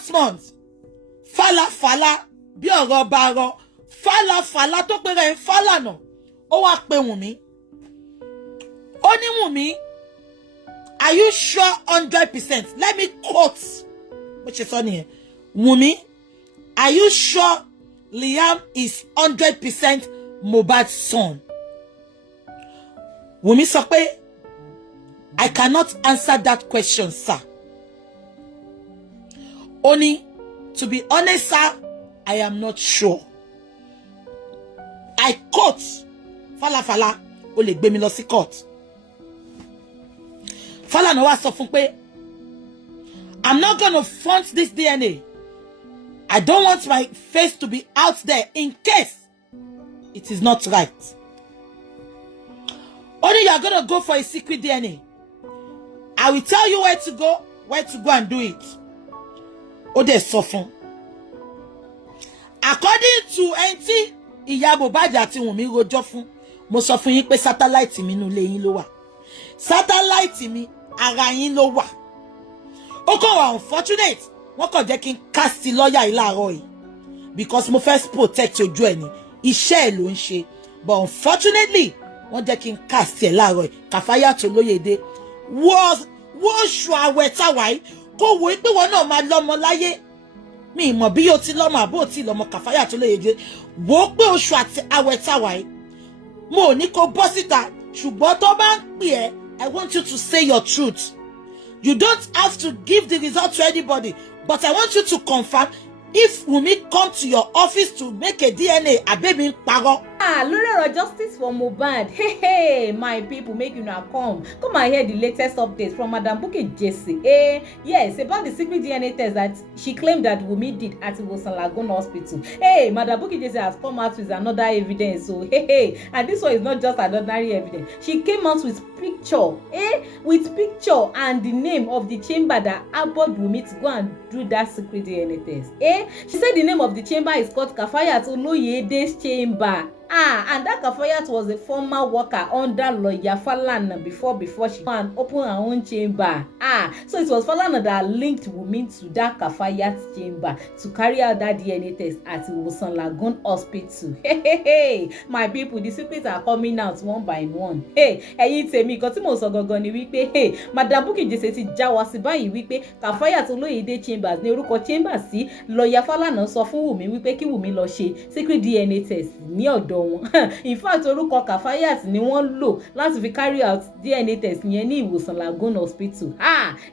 last month Fala bí ọ̀rọ̀ baro Fala tó pe re Falana ó wá pè Wùnmí ó ní Wùnmí, are you sure 100%? Let me quote what she said here. Wùnmí, are you sure Liam is 100% Mohbad's son? Wùnmí sọ pé, I cannot answer that question, sir. Only, to be honest, sir, I am not sure. I quote, Fala, ó lè gbé mi lọ sí court. Falana wá sọ fún pé, I'm not going to front this DNA. I don't want my face to be out there in case it is not right. Only you are going to go for a secret DNA. I will tell you where to go and do it. Ó dẹ̀ sọ fún. According to ẹni ìyá Mohbad àti Wùnmí rojọ́ fún, mo sọ fún yín pé satellite mi nínú ilé yín ló wà. Satellite mi ara yín ló wà. Ó kàn wá unfortunate, wọ́n kàn jẹ́ kí n cast lawyer yìí láàárọ̀ yìí because mo first protect ojú ẹ̀ ni, iṣẹ́ ẹ̀ ló ń ṣe. But unfortunately, wọ́n jẹ́ kí n cast ẹ̀ láàárọ̀ yìí. Kàfáyàtò Olóyèdé wọ́n ṣù àwẹ̀ táwa yìí kó wo pé wọ́n náà máa lọ́mọ láyé. Mi mọ̀ bí yóò ti lọ́mọ àbó ti lọ́mọ Kàfáyàtò Olóyèdé. Wo pé oṣù àti àwẹ̀ táwa yìí. Mo ní kó bọ́ síta, ṣùgbọ́n tó bá ń pè ẹ́, I want you to say your truth. You don't have to give the result to anybody, but I want you to confirm if Wunmi come to your office to make a DNA, abemi paro. Lórí ọ̀rọ̀ justice for Mohbad. Hey, my people, make you now come and hear the latest updates from Madam Bukky Jesse. Yes, about the secret DNA test that she claimed that Wunmi did at Iwosan Lagoon Hospital. Hey, Madam Bukky Jesse has come out with another evidence. So, and this one is not just an ordinary evidence. She came out with picture, with picture and the name of the chamber that allowed Wunmi to go and do that secret DNA test. She said the name of the chamber is called Kafayat Oloyede's chamber. And that Kafayat was a former worker under lawyer Falana before she can open her own chamber. So it was Falana that linked Wunmi to that Kafayat chamber to carry out that DNA test at Iwosan Lagoon Hospital. My people, the secrets are coming out one by one. Ẹ̀yin tèmi, nǹkan tí mo sọ gangan ni wípé Madam Bukky Jesse ti já wa sí báyìí wípé Kafayat Oloyede chambers ní orúkọ chamber sí lawyer Falana sọ fún Wunmi wípé kí Wunmi lọ ṣe secret DNA test ní ọ̀dọ̀ wọn. In fact, orúkọ Kafayat ni wọ́n lò láti fi carry out DNA test yẹn ní Iwosan Lagoon Hospital.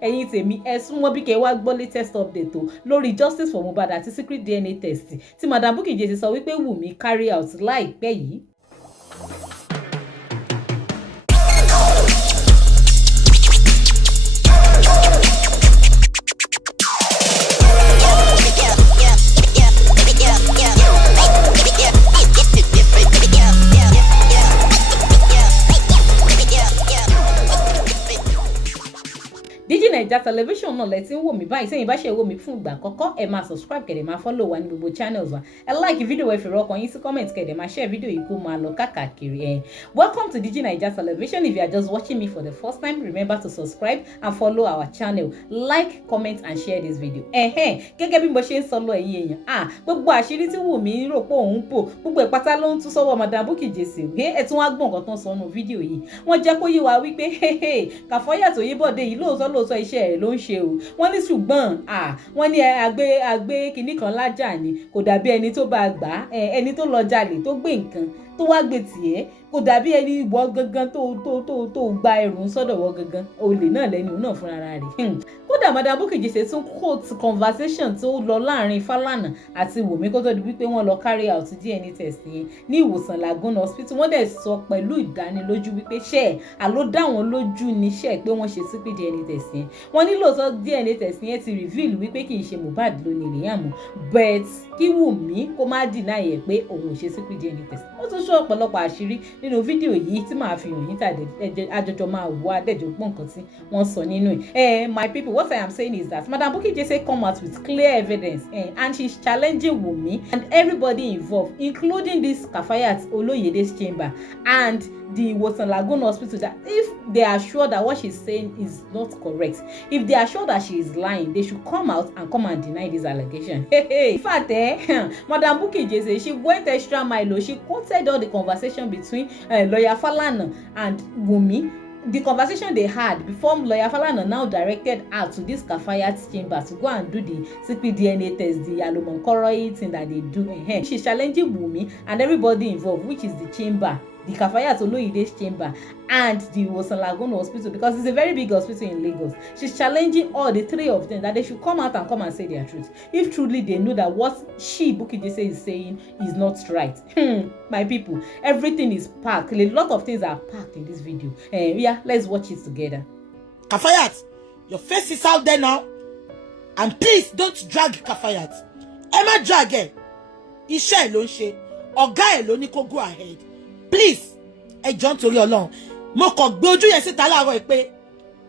Ẹ̀yin tèmi, ẹ súnmọ́ bí kẹ́ wá gbọ́ latest update o lórí justice for Mohbad àti secret DNA test tí Madam Bukky Jesse sọ wípé Wunmi carry out láìpẹ́ yìí. Naija television náà lẹ ti ń wò mí báyìí sẹ́yìn bá ṣe wò mí fún ìgbà àkọ́kọ́ ẹ máa subscribe kẹ̀dẹ̀ máa follow wa ní gbogbo channels wa ẹ like video ẹ fi rọ́ọ̀kan yín sí comment kẹ̀dẹ̀ máa share video yìí kó máa lọ káàkiri. Welcome to Naija television. If you are just watching me for the first time, remember to subscribe and follow our channel, like, comment and share this video. Gẹ́gẹ́ bí mo ṣe ń sọ lọ ẹ̀yin èèyàn, gbogbo àṣírí tí Wunmi rò pé òun bò gbogbo ìpátá ló ń tú sọ́wọ́ Madam Bukky Jesse. Ẹ tún wá gbọ́ nǹkan tó ń sọ nínú fídíò yìí. Wọ́n jẹ́ kó yé wa wípé Kafayat Oyèbọ̀dé yìí lóòótọ́ iṣẹ́ rẹ̀ ló ń ṣe o. Wọ́n ní ṣùgbọ́n wọ́n ní àgbé kinní kan lájà ni kò dàbí ẹni tó bá gbà ẹni tó lọ jalè tó gbé nǹkan tó wá gbé tiẹ̀ kò dàbí ẹni ìwọ gangan tó gba ẹrù sọ́dọ̀ wọ gangan olè náà lẹ́ni òun náà fúnra rẹ̀. Kódà Madam Bukky Jesse tún quote conversation tó lọ láàrin Falana àti Wunmi kó tó di wípé wọ́n lọ carry out DNA test yẹn ní Iwosan Lagoon Hospital. Wọ́n dẹ̀ sọ pẹ̀lú ìdánilójú wípé àló dá wọn lójú níṣẹ́ pé wọ́n ṣe secret DNA test yẹn. Wọ́n ní lóòótọ́ DNA test yẹn ti reveal wípé kì í ṣe Mohbad ló ní Liam, but kí Wunmi kó má deny ẹ̀ pé òun ò ṣe secret DNA test. Ó tún sọ ọ̀pọ̀lọpọ̀ àṣírí nínú fídíò yìí tí màá fi hàn yín tàdé àjọjọ máa wò adẹ́jọ́ gbọ́n nǹkan tí wọ́n sọ nínú ẹ̀. My people, what I am saying is that Madam Bukky Jesse come out with clear evidence and she's challenging Wunmi and everybody involved, including this Kafayat Oloyede's chamber and the Wotan Lagoon Hospital, that if they are sure that what she's saying is not correct, if they are sure that she is lying, they should come out and come and deny this allegation. In fact, Madam Bukky Jesse, she went extra mile. She quoted all the conversation between lawyer Falana and Wunmi, the conversation they had before lawyer Falana now directed her to this Kafayat chamber to go and do the secret DNA test, the alumonkoroid thing that they do. She's challenging Wunmi and everybody involved, which is the chamber, the Kafayat Oloyede's chamber and the Wotan Lagoon Hospital, because it's a very big hospital in Lagos. She's challenging all the three of them that they should come out and say their truth, if truly they know that what Bukky Jesse is saying is not right. My people, everything is packed. A lot of things are packed in this video. Yeah, let's watch it together. Kafayat, your face is out there now, and please don't drag Kafayat. Emma drag her. Iṣẹ́ ẹ̀ ló ń ṣe. Ọ̀gá ẹ̀ ló ní kó go ahead. Please, John torí Ọlọ́run, mo kàn gbé ojú yẹn síta láàárọ̀ pé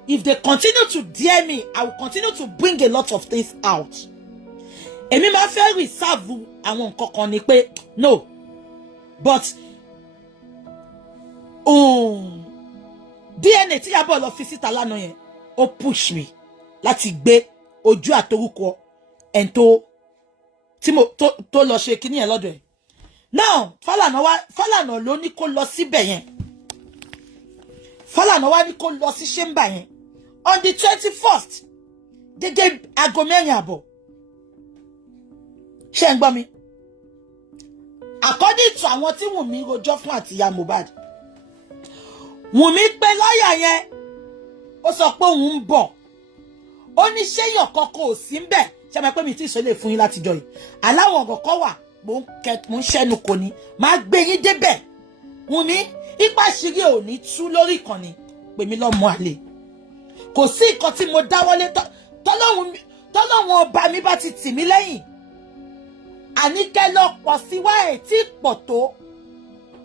if they continue to dare me, I will continue to bring a lot of things out. Èmi máa fẹ́ reserve àwọn nǹkan kan ni pé no, but DNA tí Ìyábọ̀ lọ fi síta lánàá yẹn ó push me láti gbé ojú àtorúkọ ẹni tó lọ ṣe kíní yẹn lọ́dọ̀ ẹ̀. Now Falana ló ní kó lọ síbẹ̀ yẹn. Falana wá ní kó lọ sí chamber yẹn on the 21st dédé aago 4 àbọ̀. Ṣé ń gbọ́ mi? According to àwọn tí Wunmi rojọ́ fún àti ìyá Mohbad, Wunmi pé lọ́yà yẹn ó sọ pé òun ń bọ̀. Ó ní ṣé yàn kankan ò sí ńbẹ̀. Ṣé máa pé mi tí ì sọ lè fún yín láti jọ yìí. Aláwọ̀ ọ̀gọ̀ kan wà mo ń ṣẹ́nu kò ní máa gbé yín débẹ̀. Wunmi ipa ṣírí ò ní tú lórí ìkànnì pè mí lọ́mọ àlè. Kò sí nǹkan tí mo dáwọ́lé tọ́lọ́run ọba mi bá ti tì mí lẹ́yìn. Àníkẹ́ lọ pọ̀ sí wá ẹ̀ tí pọ̀ tó.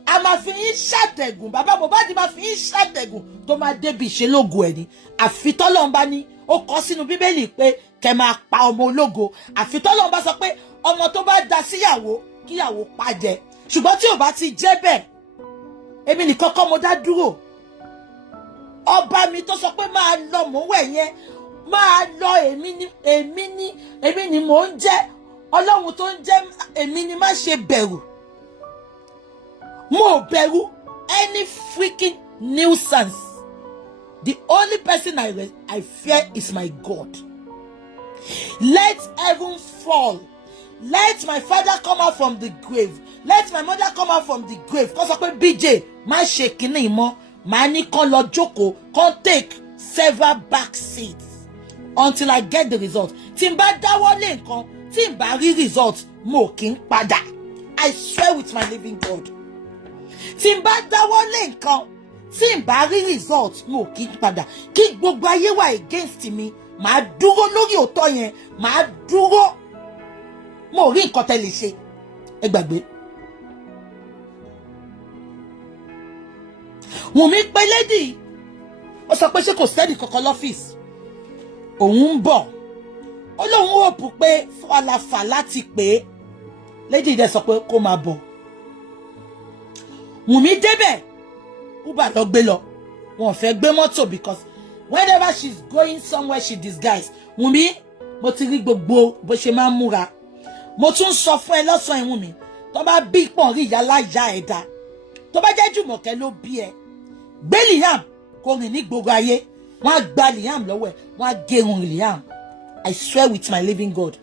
A máa fi yín ṣàtẹ̀gùn, bàbá Mohbad máa fi yín ṣàtẹ̀gùn tó máa débi ìṣelógo ẹ̀ ni. Àfi tọ́lọ́run bá ní ó kọ sínú Bíbélì pé kẹ́ máa pa ọmọ ológo. Àfi tọ́lọ́run bá sọ pé ọmọ tó bá da síyàwó kíyàwó pa jẹ. Ṣùgbọ́n tí ò bá ti jẹ́ bẹ́ẹ̀, èmi nìkan kọ́ mo dá dúró. Ọba mi tó sọ pé máa lọ mò ń wẹ̀ yẹn, máa lọ èmi ni mò ń jẹ́. Ọlọ́run tó ń jẹ́ èmi ni má ṣe bẹ̀rù. Mo ò bẹ̀rù any freaking nuisance. The only person I fear is my God. Let heaven fall. Let my father come out from the grave. Let my mother come out from the grave. Kó sọ pé BJ má ṣe kíní mọ́. Màá ní kán lọ jókòó, kán take several back seats until I get the result. Tí n bá dáwọ́ lé nǹkan, tí n bá rí result, mo kì í padà. I swear with my living God. Tí n bá dáwọ́ lé nǹkan, tí n bá rí result, mo kì í padà. Kí gbogbo ayé wà against mi, màá dúró lórí òótọ́ yẹn, màá dúró. Mo rí nǹkan tẹ́ lè ṣe. Ẹ gbàgbé. Wunmi pé lady ó sọ pé ṣé kò sẹ́ni kankan lọ́fíìsì. Òun ń bọ̀. Ó lóun hope pé fàlàfà láti pé lady dẹ̀ sọ pé kó máa bọ̀. Wunmi débẹ̀. Uber lọ gbé lọ. Wọ́n fẹ́ gbé mọ́tò because whenever she's going somewhere she disguise. Wunmi, mo ti rí gbogbo bó ṣe máa ń múra. Mo tún sọ fún ẹ lọ́sàn-án Wunmi, tó bá bí pọ̀n rí ìyá láyà ẹ̀dá. Tó bá jẹ́ Jùmọ̀kẹ́ ló bí ẹ. Gbé Liam kò rìn ní gbogbo ayé. Wọ́n á gba Liam lọ́wọ́ ẹ̀. Wọ́n á gérun Liam. I swear with my living God.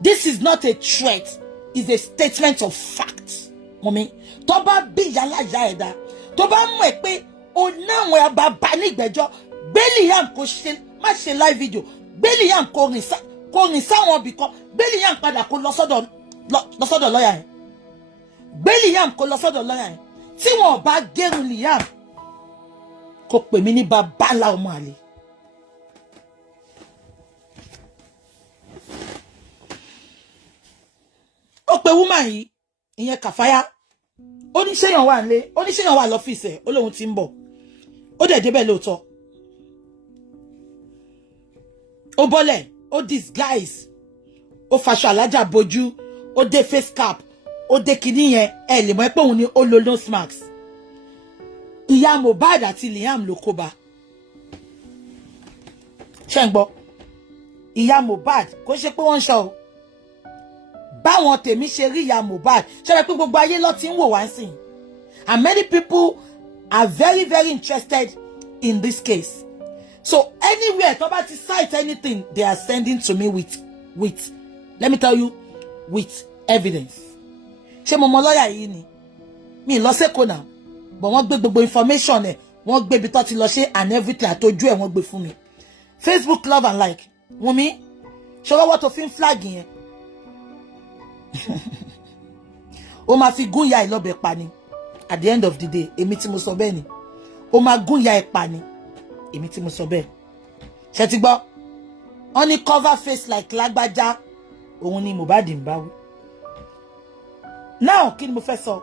This is not a threat. It's a statement of fact. Wunmi, tó bá bí ìyá láyà ẹ̀dá. Tó bá mọ̀ pé o náwọn bàbá ní ìgbẹ́jọ́. Gbé Liam kò ṣe má ṣe live video. Gbé Liam kò rìn sáwọn ibì kan. Gbé Liam padà kó lọ sọ́dọ̀ lọ́yà yẹn. Gbé Liam kó lọ sọ́dọ̀ lọ́yà yẹn. Tí wọn bá gérun Liam, kò pè mí ní bàbá ńlá ọmọ àlè. Ó pe woman yìí, ìyẹn Kafaya, ó ní ṣéyàn wà nílé ó ní ṣéyàn wà lọ́fíìsì ẹ̀ ó lóun ti ń bọ̀ ó dẹ̀ débẹ̀ lóòótọ́ ó bọ́lẹ̀ ó disguise ó faṣọ alájà bojú ó dé face cap ó dé kinní yẹn ẹ lè mọ̀ pé òun ni ó lo nose mask ìyá Mohbad àti Liam ló kó bá ṣé ń gbọ́ ìyá Mohbad kò ṣe pé wọ́n ń sọ o báwọn tèmi ṣe rí ìyá Mohbad ṣe rẹ pé gbogbo ayé ló ti ń wò wá sí and many people are very very interested in this case so anywhere tó bá ti cite anything they are sending to me with let me tell you with evidence ṣé mo mọ lọ́yà yìí ni mi lọ sẹ́kọ̀ọ́ náà but wọ́n gbé gbogbo information ẹ̀ wọ́n gbé ibi tó ti lọ ṣe and everything àtọ́jú ẹ̀ wọ́n gbé fún mi Facebook love and like Wunmi ṣọwọ́ tó fi ń flag yẹn o máa fi gún ya ìlọ́bẹ̀ pa ni at the end of the day èmi tí mo sọ bẹ́ẹ̀ ni o máa gún ya ẹ̀ pa ni èmi tí mo sọ bẹ́ẹ̀ ṣe ti gbọ́ wọ́n ní cover face like lágbájá òun ni Mohbad ń bá wí now kí ni mo fẹ́ sọ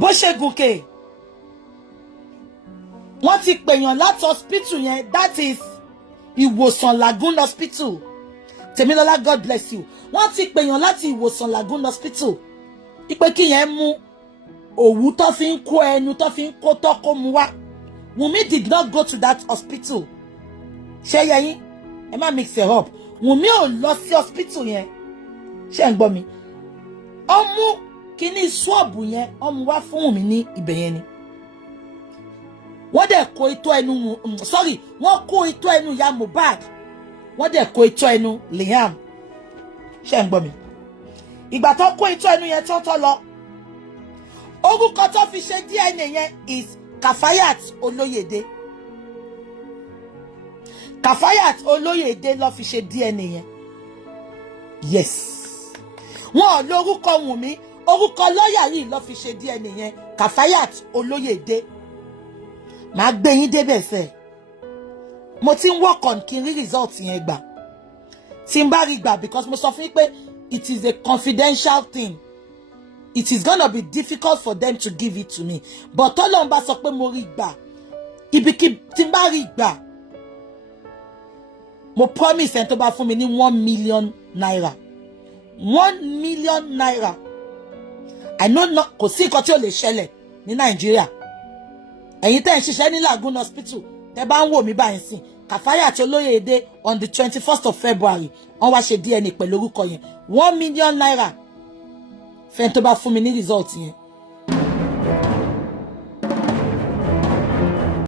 bó ṣe gùnkè wọ́n ti pèèyàn láti hospital yẹn that is ìwòsàn Lagoon hospital Tèmilọ́lá God bless you wọ́n ti pèèyàn láti ìwòsàn Lagoon hospital ipe kí yẹn mú òwú tó fi ń kó ẹnu tó fi ń kó tó kó mu wá Wunmi did not go to that hospital ṣé yẹyin ẹ má mix it up Wunmi ò lọ sí hospital yẹn ṣé ń gbọ́ mi ó mú kíní swab yẹn ó mú wá fún Wunmi ní ibẹ̀ yẹn ni wọ́n dẹ̀ kó itọ́ ẹnu wọ́n kó itọ́ ẹnu ìyá Mohbad wọ́n dẹ̀ kó itọ́ ẹnu Liam ṣé ń gbọ́ mi ìgbà tó kó itọ́ ẹnu yẹn tó lọ orúkọ tó fi ṣe DNA yẹn is Kafayat Olóyèdé ló fi ṣe DNA yẹn yes wọn ò lórúkọ Wunmi orúkọ lọ́yà yìí ló fi ṣe DNA yẹn Kafayat Olóyèdé màá gbé yín débẹ̀ sẹ́ mo ti ń work on kí n rí result yẹn gbà tí n bá rí gbà because mo sọ fún yín pé it is a confidential thing it is gonna be difficult for them to give it to me but Ọlọ́run bá sọ pé mo rí gbà ibikíbi tí n bá rí gbà mo promise ẹni tó bá fún mi ní 1 million naira 1 million naira I know not kò sí nǹkan tí ó lè ṣẹlẹ̀ ní Nàìjíríà ẹ̀yin tẹ́ ń ṣiṣẹ́ ní Lagoon hospital tẹ́ bá ń wò mí báyìí sìn Kafayat Olóyèdé on the 21st of February wọ́n wá ṣe DNA pẹ̀lú orúkọ yẹn 1 million naira fẹ́ni tó bá fún mi ní result yẹn